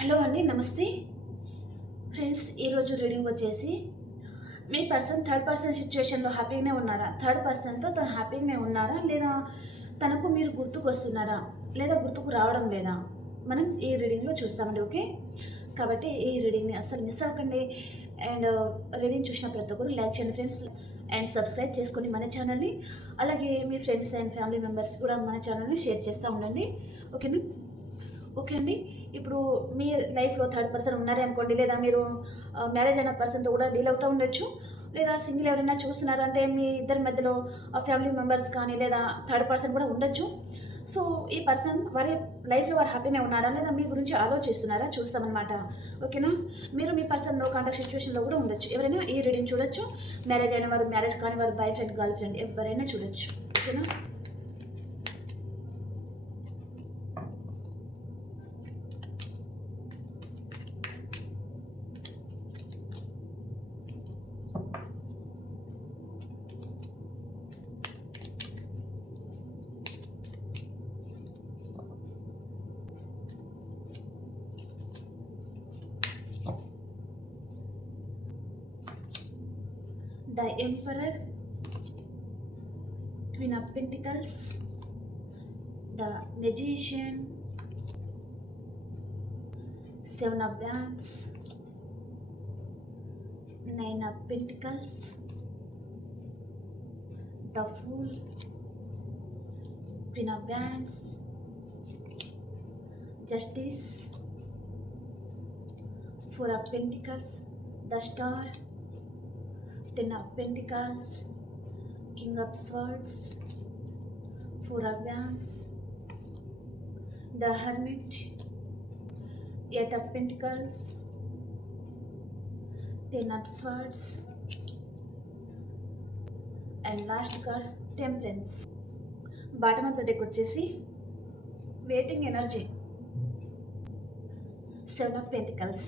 Hello అండి నమస్తే. Friends ఈరోజు రీడింగ్ వచ్చేసి మీ పర్సన్ థర్డ్ పర్సన్ సిచ్యువేషన్లో హ్యాపీగానే ఉన్నారా? థర్డ్ పర్సన్తో తను హ్యాపీగానే ఉన్నారా? లేదా తనకు మీరు గుర్తుకు వస్తున్నారా లేదా గుర్తుకు రావడం లేదా? మనం ఈ రీడింగ్లో చూస్తామండి ఓకే? కాబట్టి ఈ రీడింగ్ని అస్సలు మిస్ అవ్వకండి. అండ్ రీడింగ్ చూసిన ప్రతి ఒక్కరు లైక్ చేయండి ఫ్రెండ్స్. అండ్ సబ్స్క్రైబ్ చేసుకొని మన ఛానల్ని అలాగే మీ ఫ్రెండ్స్ అండ్ ఫ్యామిలీ మెంబర్స్ కూడా మన ఛానల్ని షేర్ చేస్తూ ఉండండి. ఓకేనా? ఓకే అండి. ఇప్పుడు మీ లైఫ్లో థర్డ్ పర్సన్ ఉన్నారే అనుకోండి లేదా మీరు మ్యారేజ్ అయిన పర్సన్తో కూడా డీల్ అవుతూ ఉండొచ్చు. లేదా సింగిల్ ఎవరైనా చూస్తున్నారంటే మీ ఇద్దరి మధ్యలో ఫ్యామిలీ మెంబర్స్ కానీ లేదా థర్డ్ పర్సన్ కూడా ఉండొచ్చు. సో ఈ పర్సన్ వారి లైఫ్లో వారు హ్యాపీనే ఉన్నారా? లేదా మీ గురించి ఆలోచిస్తున్నారా? చూస్తామన్నమాట. ఓకేనా? మీరు మీ పర్సన్ నో కాంటాక్ట్ సిచ్యువేషన్లో కూడా ఉండొచ్చు. ఎవరైనా ఈ రీడింగ్ చూడొచ్చు. మ్యారేజ్ అయిన వారు మ్యారేజ్ కాని వారు బాయ్ ఫ్రెండ్ గర్ల్ ఫ్రెండ్ ఎవరైనా చూడొచ్చు. ఓకేనా? The emperor queen of pentacles the magician seven of wands nine of pentacles the fool queen of wands justice four of pentacles the star ten of pentacles king of swords four of wands the hermit eight of pentacles ten of swords and last card temperance bottom of the deck వచ్చేసి waiting energy seven of pentacles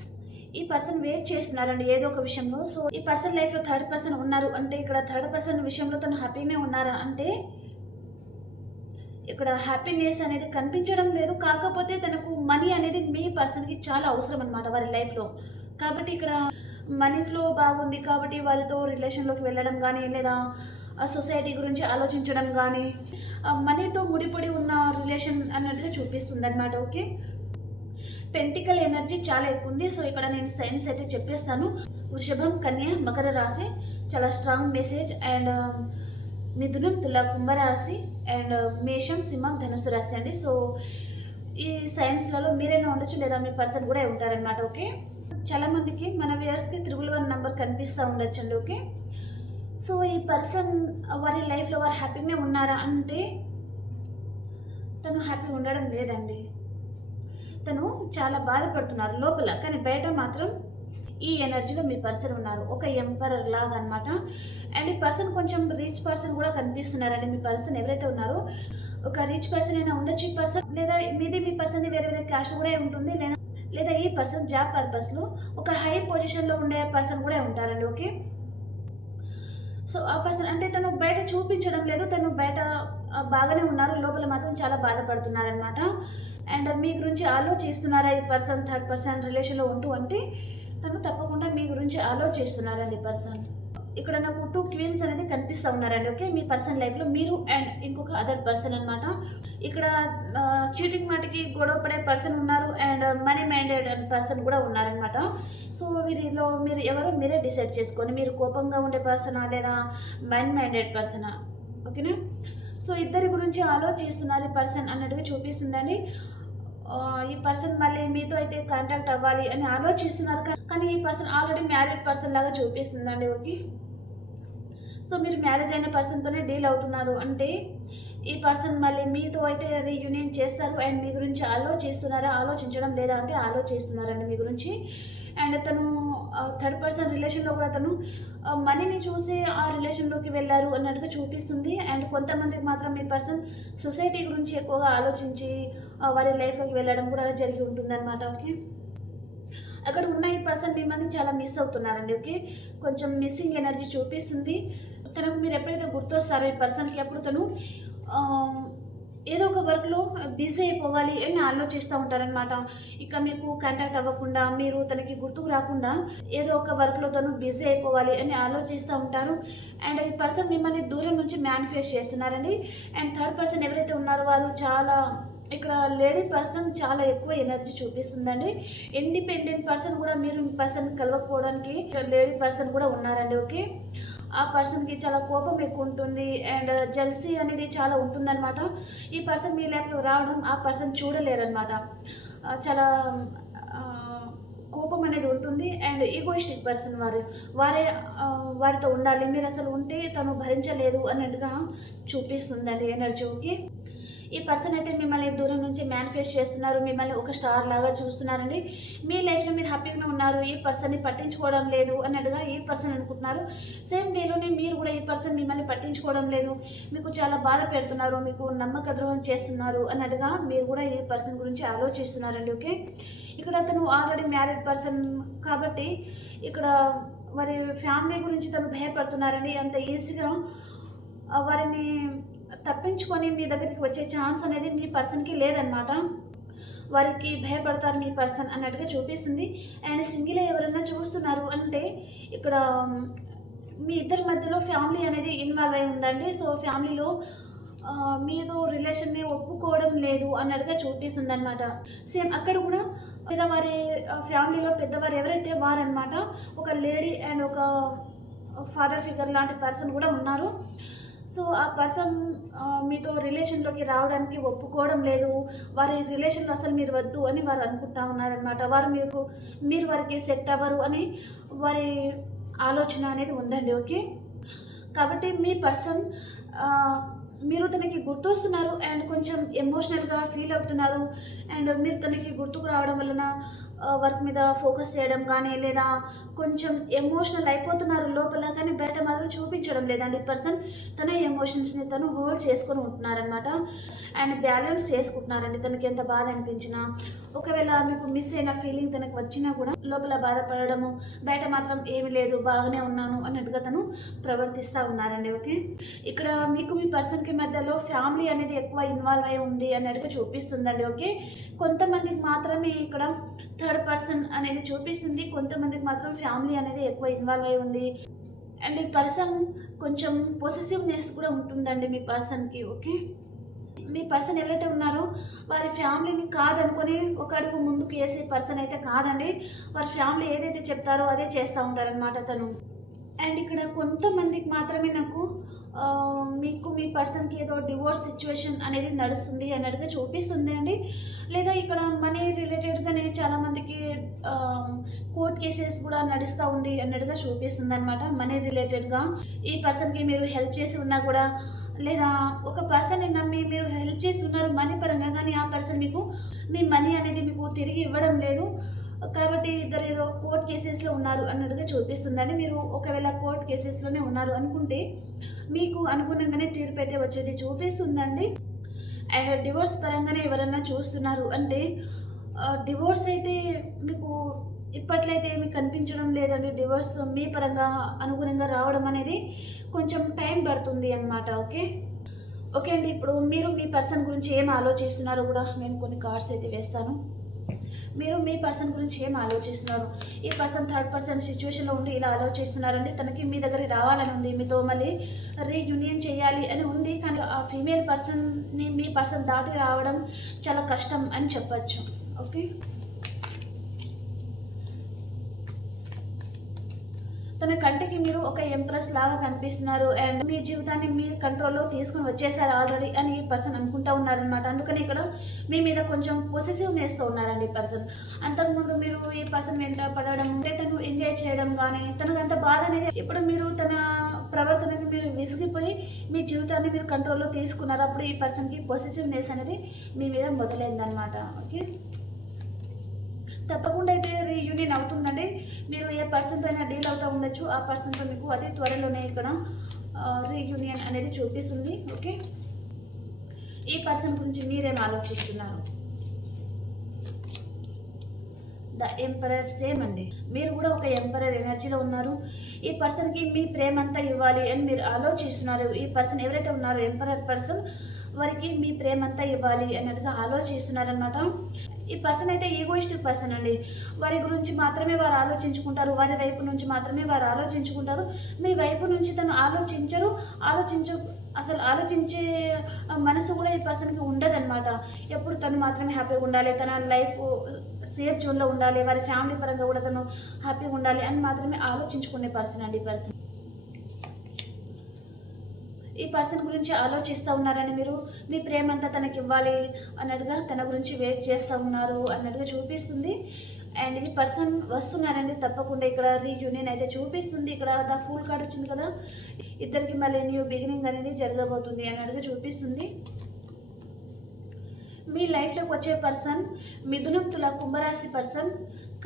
ఈ person wait చేస్తున్నారండి ఏదో ఒక విషయంలో. So ఈ person లైఫ్లో third person ఉన్నారు అంటే ఇక్కడ థర్డ్ పర్సన్ విషయంలో తను హ్యాపీనే ఉన్నారా అంటే ఇక్కడ హ్యాపీనెస్ అనేది కనిపించడం లేదు. కాకపోతే తనకు మనీ అనేది మీ పర్సన్కి చాలా అవసరం అనమాట వారి లైఫ్లో కాబట్టి ఇక్కడ మనీ ఫ్లో బాగుంది కాబట్టి వారితో రిలేషన్లోకి వెళ్ళడం కానీ లేదా సొసైటీ గురించి ఆలోచించడం కానీ మనీతో ముడిపడి ఉన్న రిలేషన్ అన్నట్టుగా చూపిస్తుంది అనమాట ఓకే పెంటికల్ ఎనర్జీ చాలా ఎక్కువ ఉంది సో ఇక్కడ నేను సైన్స్ అయితే చెప్పేస్తాను. వృషభం కన్య మకర రాశి చాలా స్ట్రాంగ్ మెసేజ్ అండ్ మిథునం తుల కుంభరాశి. అండ్ uh, మేషం సింహం ధనుసు రాశి అండి. సో ఈ సైన్స్లలో మీరైనా ఉండొచ్చు లేదా మీ పర్సన్ కూడా ఉంటారనమాట ఓకే? చాలా మందికి మన వ్యూయర్స్కి త్రిబుల్ వన్ నెంబర్ కనిపిస్తూ ఉండొచ్చండి ఓకే? సో ఈ పర్సన్ వారి లైఫ్లో వారు హ్యాపీగానే ఉన్నారా అంటే తను హ్యాపీ ఉండడం లేదండి. తను చాలా బాధపడుతున్నారు లోపల. కానీ బయట మాత్రం ఈ ఎనర్జీలో మీ పర్సన్ ఉన్నారు. ఒక ఎంపరర్ లాగా అనమాట అండ్ ఈ పర్సన్ కొంచెం రీచ్ పర్సన్ కూడా కనిపిస్తున్నారండి. మీ పర్సన్ ఎవరైతే ఉన్నారో ఒక రీచ్ పర్సన్ అయినా ఉండొచ్చు ఈ పర్సన్. లేదా మీది మీ పర్సన్ వేరే వేరే కాస్ట్ కూడా ఉంటుంది. లేదా లేదా ఈ పర్సన్ జాబ్ పర్పస్లో ఒక హై పొజిషన్లో ఉండే పర్సన్ కూడా ఉంటారండి. ఓకే? సో ఆ పర్సన్ అంటే తను బయట చూపించడం లేదు. తను బయట బాగానే ఉన్నారు. లోపల మాత్రం చాలా బాధపడుతున్నారనమాట అండ్ మీ గురించి ఆలోచిస్తున్నారా? ఈ పర్సన్ థర్డ్ పర్సన్ రిలేషన్లో ఉంటూ అంటే తను తప్పకుండా మీ గురించి ఆలోచిస్తున్నారండి పర్సన్. ఇక్కడ నాకు టూ క్వీన్స్ అనేది కనిపిస్తూ ఉన్నారండి ఓకే? మీ పర్సన్ లైఫ్లో మీరు అండ్ ఇంకొక అదర్ పర్సన్ అనమాట ఇక్కడ చీటింగ్ మాటికి గొడవ పడే పర్సన్ ఉన్నారు అండ్ మనీ మైండెడ్ పర్సన్ కూడా ఉన్నారనమాట సో వీరిలో మీరు ఎవరో మీరే డిసైడ్ చేసుకొని మీరు కోపంగా ఉండే పర్సనా లేదా మైండ్ మైండెడ్ పర్సనా? ఓకేనా? సో ఇద్దరి గురించి ఆలోచిస్తున్నారు ఈ పర్సన్ అన్నట్టుగా చూపిస్తుందండి. ఈ పర్సన్ మళ్ళీ మీతో అయితే కాంటాక్ట్ అవ్వాలి అని ఆలోచిస్తున్నారు కానీ ఈ పర్సన్ ఆల్రెడీ మ్యారీడ్ పర్సన్ లాగా చూపిస్తుందండి ఓకే. సో మీరు మ్యారేజ్ అయిన పర్సన్తోనే డీల్ అవుతున్నారు అంటే ఈ పర్సన్ మళ్ళీ మీతో అయితే రీయూనియన్ చేస్తారు అండ్ మీ గురించి ఆలోచిస్తున్నారా ఆలోచించడం లేదా అంటే ఆలోచిస్తున్నారండి మీ గురించి. అండ్ తను థర్డ్ పర్సన్ రిలేషన్లో కూడా తను మనీని చూసి ఆ రిలేషన్లోకి వెళ్ళారు అన్నట్టుగా చూపిస్తుంది. అండ్ కొంతమందికి మాత్రం మీ పర్సన్ సొసైటీ గురించి ఎక్కువగా ఆలోచించి వారి లైఫ్లోకి వెళ్ళడం కూడా జరిగి ఉంటుందన్నమాట ఓకే? అక్కడ ఉన్న ఈ పర్సన్ మిమ్మల్ని చాలా మిస్ అవుతున్నారండి ఓకే? కొంచెం మిస్సింగ్ ఎనర్జీ చూపిస్తుంది. తనకు మీరు ఎప్పుడైతే గుర్తొస్తారో ఈ పర్సన్కి అప్పుడు తను ఏదో ఒక వర్క్లో బిజీ అయిపోవాలి అని ఆలోచిస్తూ ఉంటారనమాట ఇక మీకు కాంటాక్ట్ అవ్వకుండా మీరు తనకి గుర్తుకు రాకుండా ఏదో ఒక వర్క్లో తను బిజీ అయిపోవాలి అని ఆలోచిస్తూ ఉంటారు. అండ్ ఈ పర్సన్ మిమ్మల్ని దూరం నుంచి మేనిఫెస్ట్ చేస్తున్నారండి. అండ్ థర్డ్ పర్సన్ ఎవరైతే ఉన్నారో వారు చాలా ఇక్కడ లేడీ పర్సన్ చాలా ఎక్కువ ఎనర్జీ చూపిస్తుందండి. ఇండిపెండెంట్ పర్సన్ కూడా మీరు పర్సన్ కలవకపోవడానికి లేడీ పర్సన్ కూడా ఉన్నారండి ఓకే? ఆ పర్సన్కి చాలా కోపం ఎక్కువ ఉంటుంది అండ్ జెల్సీ అనేది చాలా ఉంటుందన్నమాట. ఈ పర్సన్ మీ లైఫ్లో రావడం ఆ పర్సన్ చూడలేరనమాట చాలా కోపం అనేది ఉంటుంది అండ్ ఈగోయిస్టిక్ పర్సన్ వారు. వారే వారితో ఉండాలి. మీరు అసలు ఉంటే తను భరించలేదు అన్నట్టుగా చూపిస్తుందండి ఎనర్జీ ఓకే ఈ పర్సన్ అయితే మిమ్మల్ని దూరం నుంచి మేనిఫెస్ట్ చేస్తున్నారు మిమ్మల్ని ఒక స్టార్ లాగా చూస్తున్నారండి. మీ లైఫ్లో మీరు హ్యాపీగా ఉన్నారు ఈ పర్సన్ని పట్టించుకోవడం లేదు అన్నట్టుగా ఈ పర్సన్ అనుకుంటున్నారు. సేమ్ డేలోనే మీరు కూడా ఈ పర్సన్ మిమ్మల్ని పట్టించుకోవడం లేదు. మీకు చాలా బాధ పెడుతున్నారు మీకు నమ్మక ద్రోహం చేస్తున్నారు అన్నట్టుగా మీరు కూడా ఈ పర్సన్ గురించి ఆలోచిస్తున్నారండి ఓకే? ఇక్కడ అతను ఆల్రెడీ మ్యారీడ్ పర్సన్ కాబట్టి ఇక్కడ వారి ఫ్యామిలీ గురించి తను భయపడుతున్నారండి. అంత ఈజీగా వారిని తప్పించుకొని మీ దగ్గరికి వచ్చే ఛాన్స్ అనేది మీ పర్సన్కి లేదనమాట వారికి భయపడతారు మీ పర్సన్ అన్నట్టుగా చూపిస్తుంది. అండ్ సింగిల్ ఎవరైనా చూస్తున్నారు అంటే ఇక్కడ మీ ఇద్దరి మధ్యలో ఫ్యామిలీ అనేది ఇన్వాల్వ్ అయి ఉందండి. సో ఫ్యామిలీలో మీరు మీతో రిలేషన్ని ఒప్పుకోవడం లేదు అన్నట్టుగా చూపిస్తుంది అనమాట సేమ్ అక్కడ కూడా పెద్దవారి ఫ్యామిలీలో పెద్దవారు ఎవరైతే వారనమాట ఒక లేడీ అండ్ ఒక ఫాదర్ ఫిగర్ లాంటి పర్సన్ కూడా ఉన్నారు. సో ఆ పర్సన్ మీతో రిలేషన్లోకి రావడానికి ఒప్పుకోవడం లేదు. వారి రిలేషన్లో అసలు మీరు వద్దు అని వారు అనుకుంటా ఉన్నారనమాట వారు మీకు మీరు వారికి సెట్ అవ్వరు అని వారి ఆలోచన అనేది ఉందండి ఓకే? కాబట్టి మీ పర్సన్ మీరు తనకి గుర్తొస్తున్నారు అండ్ కొంచెం ఎమోషనల్గా ఫీల్ అవుతున్నారు. అండ్ మీరు తనకి గుర్తుకు రావడం వలన వర్క్ మీద ఫోకస్ చేయడం కానీ లేదా కొంచెం ఎమోషనల్ అయిపోతున్నారు లోపల కానీ బయట మాత్రం చూపించడం లేదండి. పర్సన్ తన ఎమోషన్స్ని తను హోల్డ్ చేసుకొని ఉంటున్నారనమాట అండ్ బ్యాలెన్స్ చేసుకుంటున్నారండి. తనకి ఎంత బాధ అనిపించినా ఒకవేళ మీకు మిస్ అయిన ఫీలింగ్ తనకు వచ్చినా కూడా లోపల బాధపడడము బయట మాత్రం ఏమి లేదు బాగానే ఉన్నాను అన్నట్టుగా తను ప్రవర్తిస్తూ ఉన్నారండి ఓకే? ఇక్కడ మీకు మీ పర్సన్కి మధ్యలో ఫ్యామిలీ అనేది ఎక్కువ ఇన్వాల్వ్ అయి ఉంది అన్నట్టుగా చూపిస్తుందండి ఓకే? కొంతమందికి మాత్రమే ఇక్కడ థర్డ్ పర్సన్ అనేది చూపిస్తుంది కొంతమందికి మాత్రం ఫ్యామిలీ అనేది ఎక్కువ ఇన్వాల్వ్ అయి ఉంది. అండ్ ఈ పర్సన్ కొంచెం పొసెసివ్నెస్ కూడా ఉంటుందండి మీ పర్సన్కి ఓకే? మీ పర్సన్ ఎవరైతే ఉన్నారో వారి ఫ్యామిలీని కాదనుకొని ఒక అడుగు ముందుకు వేసే పర్సన్ అయితే కాదండి. వారి ఫ్యామిలీ ఏదైతే చెప్తారో అదే చేస్తూ ఉంటారనమాట తను అండ్ ఇక్కడ కొంతమందికి మాత్రమే నాకు మీకు మీ పర్సన్కి ఏదో డివోర్స్ సిచ్యువేషన్ అనేది నడుస్తుంది అన్నట్టుగా చూపిస్తుంది అండి. లేదా ఇక్కడ మనీ రిలేటెడ్గానే చాలామందికి కోర్ట్ కేసెస్ కూడా నడుస్తూ ఉంది అన్నట్టుగా చూపిస్తుంది అనమాట మనీ రిలేటెడ్గా ఈ పర్సన్కి మీరు హెల్ప్ చేసి ఉన్నా కూడా లేదా ఒక పర్సన్ని నమ్మి మీరు హెల్ప్ చేస్తున్నారు మనీ పరంగా కానీ ఆ పర్సన్ మీకు మీ మనీ అనేది మీకు తిరిగి ఇవ్వడం లేదు. కాబట్టి ఇద్దరు ఏదో కోర్ట్ కేసెస్లో ఉన్నారు అన్నట్టుగా చూపిస్తుందండి. మీరు ఒకవేళ కోర్ట్ కేసెస్లోనే ఉన్నారు అనుకుంటే మీకు అనుగుణంగానే తీర్పు అయితే వచ్చేది చూపిస్తుందండి. అండ్ డివోర్స్ పరంగానే ఎవరైనా చూస్తున్నారు అంటే డివోర్స్ అయితే మీకు ఇప్పట్లో అయితే కనిపించడం లేదండి. డివోర్స్ మీ పరంగా అనుగుణంగా రావడం అనేది కొంచెం టైం పడుతుంది అన్నమాట ఓకే? ఓకే అండి ఇప్పుడు మీరు మీ పర్సన్ గురించి ఏం ఆలోచిస్తున్నారో కూడా నేను కొన్ని కార్డ్స్ అయితే వేస్తాను. మీరు మీ పర్సన్ గురించి ఏం ఆలోచిస్తున్నారు? ఈ పర్సన్ థర్డ్ పర్సన్ సిచ్యువేషన్లో ఉండి ఇలా ఆలోచిస్తున్నారండి తనకి మీ దగ్గర రావాలని ఉంది మీతో మళ్ళీ రీయూనియన్ చేయాలి అని ఉంది కానీ ఆ ఫీమేల్ పర్సన్ని మీ పర్సన్ దాటి రావడం చాలా కష్టం అని చెప్పచ్చు ఓకే? తన కంటికి మీరు ఒక ఎంప్రెస్ లాగా కనిపిస్తున్నారు అండ్ మీ జీవితాన్ని మీ కంట్రోల్లో తీసుకుని వచ్చేసారు ఆల్రెడీ అని ఈ పర్సన్ అనుకుంటా ఉన్నారనమాట అందుకని ఇక్కడ మీ మీద కొంచెం పొసెసివ్నెస్తో ఉన్నారండి ఈ పర్సన్. అంతకుముందు మీరు ఈ పర్సన్ వెంట పడడం అంటే తను ఎంజాయ్ చేయడం కానీ తనకు అంత బాధ అనేది ఇప్పుడు మీరు తన ప్రవర్తనకి మీరు విసిగిపోయి మీ జీవితాన్ని మీరు కంట్రోల్లో తీసుకున్నారు అప్పుడు ఈ పర్సన్కి పొసెసివ్నెస్ అనేది మీ మీద మొదలైందనమాట ఓకే? తప్పకుండా అయితే రీయూనియన్ అవుతుందండి. మీరు ఏ పర్సన్తో అయినా డీల్ అవుతూ ఉండొచ్చు. ఆ పర్సన్తో మీకు అతి త్వరలోనే ఇక్కడ రీయూనియన్ అనేది చూపిస్తుంది. ఓకే? ఈ పర్సన్ గురించి మీరేం ఆలోచిస్తున్నారు? ద ఎంపరర్ సేమ్ అండి. మీరు కూడా ఒక ఎంపరర్ ఎనర్జీలో ఉన్నారు. ఈ పర్సన్కి మీ ప్రేమ అంతా ఇవ్వాలి అని మీరు ఆలోచిస్తున్నారు. ఈ పర్సన్ ఎవరైతే ఉన్నారో ఎంపరర్ పర్సన్ వారికి మీ ప్రేమ అంతా ఇవ్వాలి అన్నట్టుగా ఆలోచిస్తున్నారనమాట ఈ పర్సన్ అయితే ఈగోయిస్టిక్ పర్సన్ అండి. వారి గురించి మాత్రమే వారు ఆలోచించుకుంటారు. వారి వైపు నుంచి మాత్రమే వారు ఆలోచించుకుంటారు. మీ వైపు నుంచి తను ఆలోచించరు. ఆలోచించ అసలు ఆలోచించే మనసు కూడా ఈ పర్సన్కి ఉండదన్నమాట. ఎప్పుడు తను మాత్రమే హ్యాపీగా ఉండాలి. తన లైఫ్ సేఫ్ జోన్లో ఉండాలి. వారి ఫ్యామిలీ పరంగా కూడా తను హ్యాపీగా ఉండాలి అని మాత్రమే ఆలోచించుకునే పర్సన్ అండి ఈ పర్సన్ ఈ పర్సన్ గురించి ఆలోచిస్తూ ఉన్నారని మీరు మీ ప్రేమ అంతా తనకి ఇవ్వాలి అన్నట్టుగా తన గురించి వెయిట్ చేస్తూ ఉన్నారు అన్నట్టుగా చూపిస్తుంది. అండ్ ఈ పర్సన్ వస్తున్నారండి తప్పకుండా ఇక్కడ రీయూనియన్ అయితే చూపిస్తుంది. ఇక్కడ ద ఫుల్ కార్డ్ వచ్చింది కదా ఇద్దరికి మళ్ళీ న్యూ బిగినింగ్ అనేది జరగబోతుంది అన్నట్టుగా చూపిస్తుంది. మీ లైఫ్లోకి వచ్చే పర్సన్ మిథునం తుల కుంభరాశి పర్సన్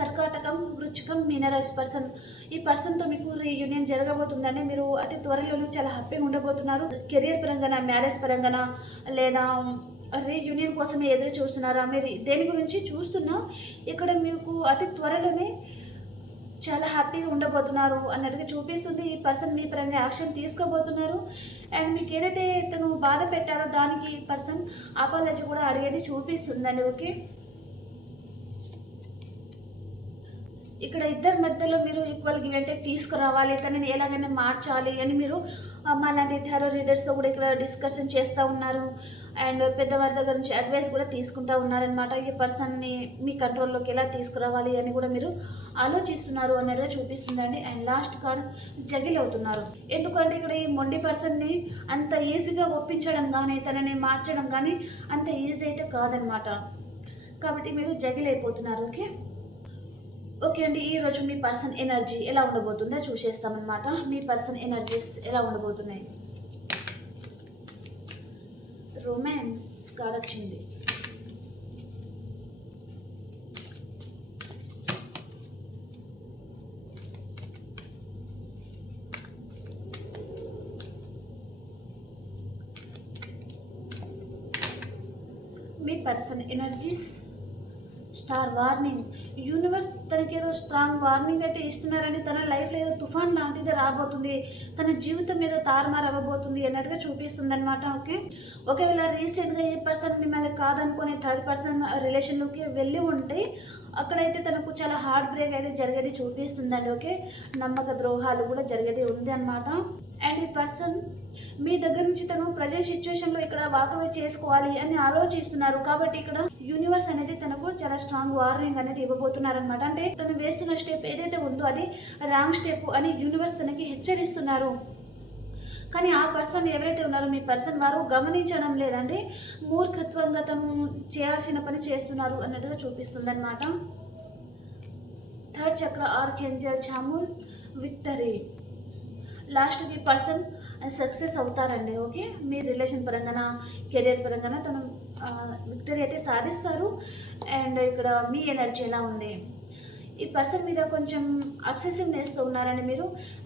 కర్కాటకం వృచ్చికం మీనరాశి పర్సన్. ఈ పర్సన్తో మీకు రీయూనియన్ జరగబోతుందండి. మీరు అతి త్వరలోనే చాలా హ్యాపీగా ఉండబోతున్నారు. కెరియర్ పరంగానా మ్యారేజ్ పరంగానా లేదా రీయూనియన్ కోసమే ఎదురు చూస్తున్నారా? మీరు దేని గురించి చూస్తున్నా ఇక్కడ మీకు అతి త్వరలోనే చాలా హ్యాపీగా ఉండబోతున్నారు అన్నట్టుగా చూపిస్తుంది. ఈ పర్సన్ మీ పరంగా యాక్షన్ తీసుకోబోతున్నారు. అండ్ మీకు ఏదైతే తను బాధ పెట్టారో దానికి పర్సన్ అపాలజీ కూడా అడిగేది చూపిస్తుందండి. ఓకే? ఇక్కడ ఇద్దరి మధ్యలో మీరు ఈక్వల్ గివ్ అంటే తీసుకురావాలి తనని ఎలాగైనా మార్చాలి అని మీరు మా లాంటి టారో రీడర్స్తో కూడా ఇక్కడ డిస్కషన్ చేస్తూ ఉన్నారు. అండ్ పెద్దవారి దగ్గర నుంచి అడ్వైస్ కూడా తీసుకుంటూ ఉన్నారనమాట ఈ పర్సన్ని మీ కంట్రోల్లోకి ఎలా తీసుకురావాలి అని కూడా మీరు ఆలోచిస్తున్నారు అన్నట్టుగా చూపిస్తుందండి. అండ్ లాస్ట్ కార్డ్ జగిల్ అవుతున్నారు. ఎందుకంటే ఇక్కడ ఈ మొండి పర్సన్ని అంత ఈజీగా ఒప్పించడం కానీ తనని మార్చడం కానీ అంత ఈజీ అయితే కాదనమాట కాబట్టి మీరు జగిల్ అయిపోతున్నారు ఓకే? ఓకే అండి ఈరోజు మీ పర్సన్ ఎనర్జీ ఎలా ఉండబోతుందో చూసేస్తామన్నమాట. మీ పర్సన్ ఎనర్జీస్ ఎలా ఉండబోతున్నాయి? రొమాన్స్ కాడొచ్చింది. వచ్చింది మీ person energies star warning. Universe తనకి ఏదో స్ట్రాంగ్ వార్నింగ్ అయితే ఇస్తున్నారని తన లైఫ్లో ఏదో తుఫాన్ లాంటిది రాబోతుంది. తన జీవితం మీద తారుమారు అవ్వబోతుంది అన్నట్టుగా చూపిస్తుంది అనమాట ఓకే? ఒకవేళ రీసెంట్గా ఏ పర్సన్ మిమ్మల్ని కాదనుకునే థర్డ్ పర్సన్ రిలేషన్లోకి వెళ్ళి ఉంటే అక్కడైతే తనకు చాలా హార్ట్ బ్రేక్ అయితే జరిగేది చూపిస్తుందండి ఓకే? నమ్మక ద్రోహాలు కూడా జరిగేది ఉంది అనమాట అండ్ ఈ పర్సన్ మీ దగ్గర నుంచి తను ప్రజెంట్ సిచ్యువేషన్లో ఇక్కడ వాకవే చేసుకోవాలి అని ఆలోచిస్తున్నారు. కాబట్టి ఇక్కడ యూనివర్స్ అనేది తనకు చాలా స్ట్రాంగ్ వార్నింగ్ అనేది ఇవ్వబోతున్నారు అనమాట అంటే తను వేస్తున్న స్టెప్ ఏదైతే ఉందో అది రాంగ్ స్టెప్ అని యూనివర్స్ తనకి హెచ్చరిస్తున్నారు. కానీ ఆ పర్సన్ ఎవరైతే ఉన్నారో మీ పర్సన్ వారు గమనించడం లేదండి. మూర్ఖత్వంగా తను చేయాల్సిన పని చేస్తున్నారు అన్నట్టుగా చూపిస్తుంది అనమాట third chakra archangel Chamuel victory. లాస్ట్కి పర్సన్ సక్సెస్ అవుతారండి ఓకే? మీ రిలేషన్ పరంగాన కెరియర్ పరంగాన తను విక్టరీ అయితే సాధిస్తారు. అండ్ ఇక్కడ మీ ఎనర్జీ ఎలా ఉంది? ఈ పర్సన్ మీద కొంచెం అబ్సెసివ్నెస్తో ఉన్నారని మీరు.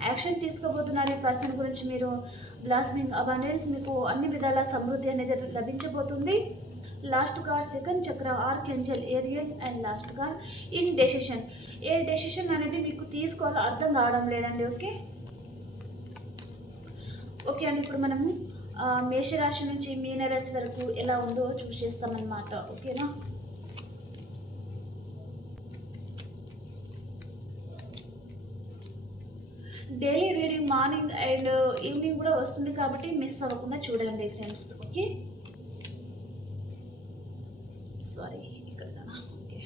యాక్షన్ తీసుకోబోతున్నారు ఈ పర్సన్ గురించి మీరు. బ్లాస్మింగ్ అబండెన్స్ మీకు అన్ని విధాల సమృద్ధి అనేది లభించబోతుంది. Last card second chakra archangel Ariel and last card. In decision. A decision అనేది మీకు తీసుకోవాలో అర్థం కావడం లేదండి ఓకే? ఓకే అండి ఇప్పుడు మనము మేషరాశి నుంచి మీనరాశి వరకు ఎలా ఉందో చూసేస్తామన్నమాట ఓకేనా? Daily reading morning and evening కూడా వస్తుంది కాబట్టి మిస్ అవ్వకుండా చూడండి ఫ్రెండ్స్ ఓకే? సారీ ఇక్కడ ఓకే.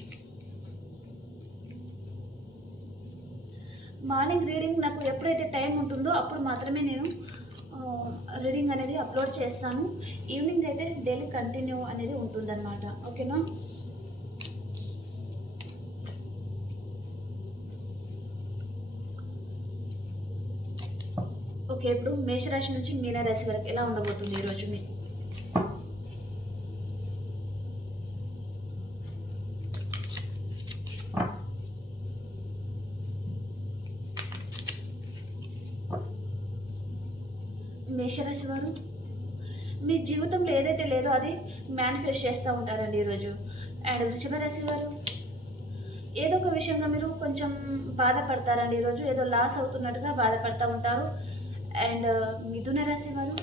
మార్నింగ్ రీడింగ్ నాకు ఎప్పుడైతే టైం ఉంటుందో అప్పుడు మాత్రమే నేను రీడింగ్ అనేది అప్లోడ్ చేస్తాను. ఈవినింగ్ అయితే డైలీ కంటిన్యూ అనేది ఉంటుందన్నమాట. ఓకేనా ఓకే ఇప్పుడు మేషరాశి నుంచి మీనరాశి వరకు ఎలా ఉండబోతుంది ఈరోజు మీ మేషరాశి వారు మీ జీవితంలో ఏదైతే లేదో అది మేనిఫెస్ట్ చేస్తూ ఉంటారండి ఈరోజు. అండ్ వృషభ రాశి వారు ఏదో ఒక విషయంగా మీరు కొంచెం బాధపడతారండి ఈరోజు. ఏదో లాస్ అవుతున్నట్టుగా బాధపడుతూ ఉంటారు. అండ్ మిథున రాశి వారు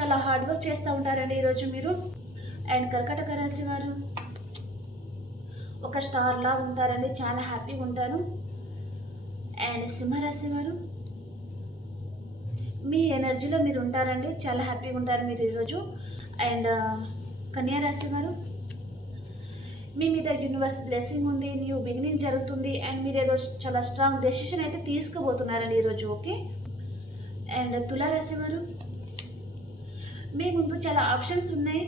చాలా హార్డ్ వర్క్ చేస్తూ ఉంటారండి ఈరోజు మీరు. అండ్ కర్కటక రాశి వారు ఒక స్టార్లా ఉంటారండి. చాలా హ్యాపీగా ఉంటారు. అండ్ సింహరాశి వారు మీ ఎనర్జీలో మీరు ఉంటారండి. చాలా హ్యాపీగా ఉంటారు మీరు ఈరోజు. అండ్ కన్యారాశి వారు మీ మీద యూనివర్స్ బ్లెస్సింగ్ ఉంది న్యూ బిగినింగ్ జరుగుతుంది. అండ్ మీరు ఏదో చాలా స్ట్రాంగ్ డెసిషన్ అయితే తీసుకోబోతున్నారండి ఈరోజు ఓకే? అండ్ తులారాశి వారు మీ ముందు చాలా ఆప్షన్స్ ఉన్నాయి.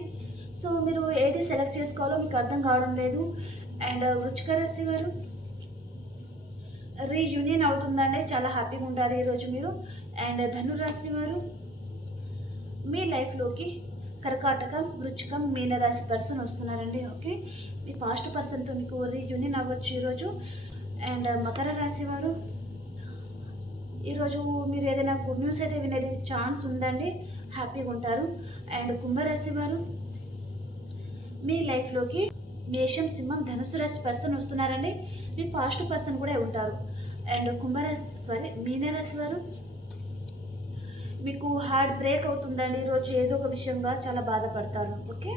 సో మీరు ఏది సెలెక్ట్ చేసుకోవాలో మీకు అర్థం కావడం లేదు. అండ్ వృచ్చిక రాశి వారు రీయూనియన్ అవుతుందండి చాలా హ్యాపీగా ఉంటారు ఈరోజు మీరు. అండ్ ధనురాశి వారు మీ లైఫ్లోకి కర్కాటకం వృచ్చికం మీనరాశి పర్సన్ వస్తున్నారండి ఓకే మీ పాస్ట్ పర్సన్తో మీకు రీయూనియన్ అవ్వచ్చు ఈరోజు అండ్ మకర రాశి వారు ఈరోజు మీరు ఏదైనా గుడ్ న్యూస్ అయితే వినేది ఛాన్స్ ఉందండి హ్యాపీగా ఉంటారు. అండ్ కుంభరాశి వారు మీ లైఫ్లోకి మేషం సింహం ధనుసు రాశి పర్సన్ వస్తున్నారండి. మీ పాస్ట్ పర్సన్ కూడా ఉంటారు. అండ్ కుంభరాశి సారీ మీనరాశి వారు మీకు హార్ట్ బ్రేక్ అవుతుందండి. ఈరోజు ఏదో ఒక విషయంగా చాలా బాధపడతారు ఓకే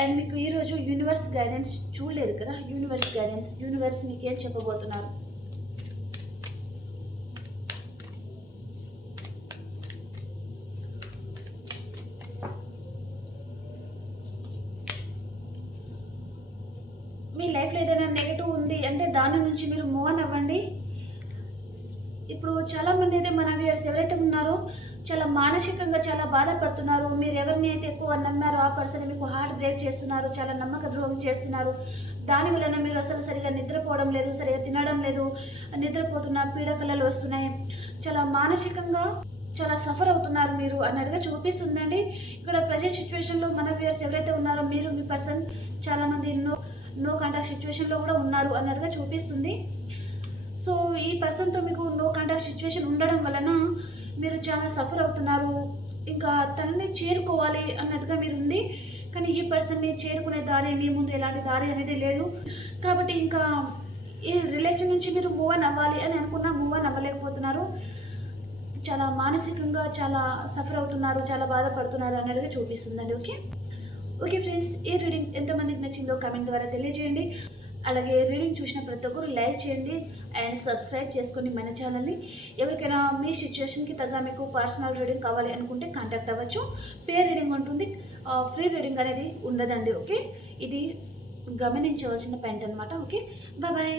అండ్ మీకు ఈరోజు యూనివర్స్ గైడెన్స్ చూడలేదు కదా? యూనివర్స్ గైడెన్స్ యూనివర్స్ మీకు ఏం చెప్పబోతున్నారు మీ లైఫ్లో ఏదైనా నెగిటివ్ ఉంది అంటే దాని నుంచి మీరు మూవ్ ఆన్ అవ్వండి ఇప్పుడు చాలామంది అయితే మన వ్యూయర్స్ ఎవరైతే ఉన్నారో చాలా మానసికంగా చాలా బాధపడుతున్నారు మీరు ఎవరిని అయితే ఎక్కువ నమ్మారో ఆ పర్సన్ మీకు హార్ట్ బ్రేక్ చేస్తున్నారు చాలా నమ్మక ద్రోహం చేస్తున్నారు. దాని వలన మీరు అసలు సరిగా నిద్రపోవడం లేదు సరిగా తినడం లేదు నిద్రపోతున్న పీడకలలు వస్తున్నాయి. చాలా మానసికంగా చాలా సఫర్ అవుతున్నారు మీరు అన్నట్టుగా చూపిస్తుందండి. ఇక్కడ ప్రజెంట్ సిచ్యువేషన్లో మన వ్యూయర్స్ ఎవరైతే ఉన్నారో మీరు మీ పర్సన్ చాలామంది నో నో కాంటాక్ట్ సిచ్యువేషన్లో కూడా ఉన్నారు అన్నట్టుగా చూపిస్తుంది. సో ఈ పర్సన్తో మీకు నో కాంటాక్ట్ సిచ్యువేషన్ ఉండడం వలన మీరు చాలా సఫర్ అవుతున్నారు. ఇంకా తనని చేరుకోవాలి అన్నట్టుగా మీరు ఉంది కానీ ఈ పర్సన్ని చేరుకునే దారి మీ ముందు ఎలాంటి దారి అనేది లేదు. కాబట్టి ఇంకా ఈ రిలేషన్ నుంచి మీరు మూవ్ ఆన్ అవ్వాలి అని అనుకున్నా మూవ్ ఆన్ అవ్వలేకపోతున్నారు. చాలా మానసికంగా చాలా సఫర్ అవుతున్నారు చాలా బాధపడుతున్నారు అన్నట్టుగా చూపిస్తుందండి ఓకే ఓకే ఫ్రెండ్స్ ఈ రీడింగ్ ఎంతమందికి నచ్చిందో కమెంట్ ద్వారా తెలియజేయండి. అలాగే రీడింగ్ చూసిన ప్రతి ఒక్కరు లైక్ చేయండి అండ్ సబ్స్క్రైబ్ చేసుకోండి మన ఛానల్ని. ఎవరికైనా మీ సిచ్యువేషన్కి తగ్గ మీకు పర్సనల్ రీడింగ్ కావాలి అనుకుంటే కాంటాక్ట్ అవ్వచ్చు. పే రీడింగ్ ఉంటుంది. ఫ్రీ రీడింగ్ అనేది ఉండదండి ఓకే? ఇది గమనించవలసిన పాయింట్ అనమాట ఓకే? బాయ్.